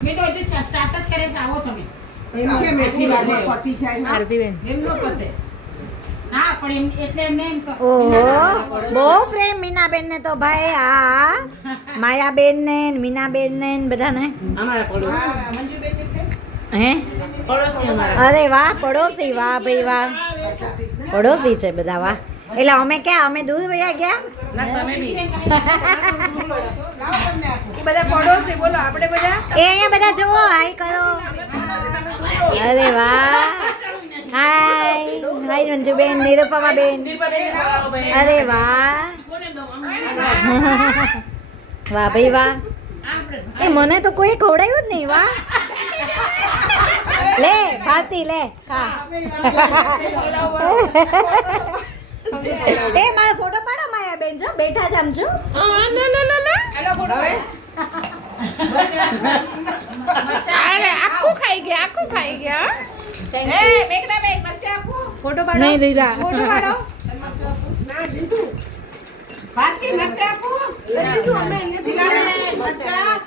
મેં તો હજુ સ્ટાર્ટ જ કરે છે. આવો તમે એમ કે મેથી વાળો પતિ છે આરતીબેન એમનો પતે હા પણ એમ એટલે એમને એમ તો ઓહો બહુ પ્રેમ મીનાબેન ને તો ભાઈ આ માયાબેન ને મીનાબેન ને બધાને અમારા પડોશ મંજુબેન છે હે પડોશી અમારા અરે વાહ પડોશી વાહ ભાઈ વાહ પડોશી છે બધા વાહ એટલે અમે ક્યાં અમે દૂધ વયા ગયા ના તમે બી લાવ તમને આપું એ બધા પડોશી બોલો આપણે બધા એ અહીંયા બધા જુઓ હાય કરો અરે વાહ હાય હાય મંજુબેન નિરૂપમાબેન અરે વાહ વાહ ભાઈ વાહ એ મને તો કોઈ ખવડાવ્યું જ નહીં વાહ લે ભાતી લે ખા એ મારો ફોટો પાડો માયા બેન જો બેઠા છે આમ જો અરે આખું ખાઈ ગયા એ મેઘના બેન મરચા આપું ફોટો પાડો નહીં લીધા ફોટો પાડો ના લીધું બાકી મરચા આપું લીધું અમે મરચા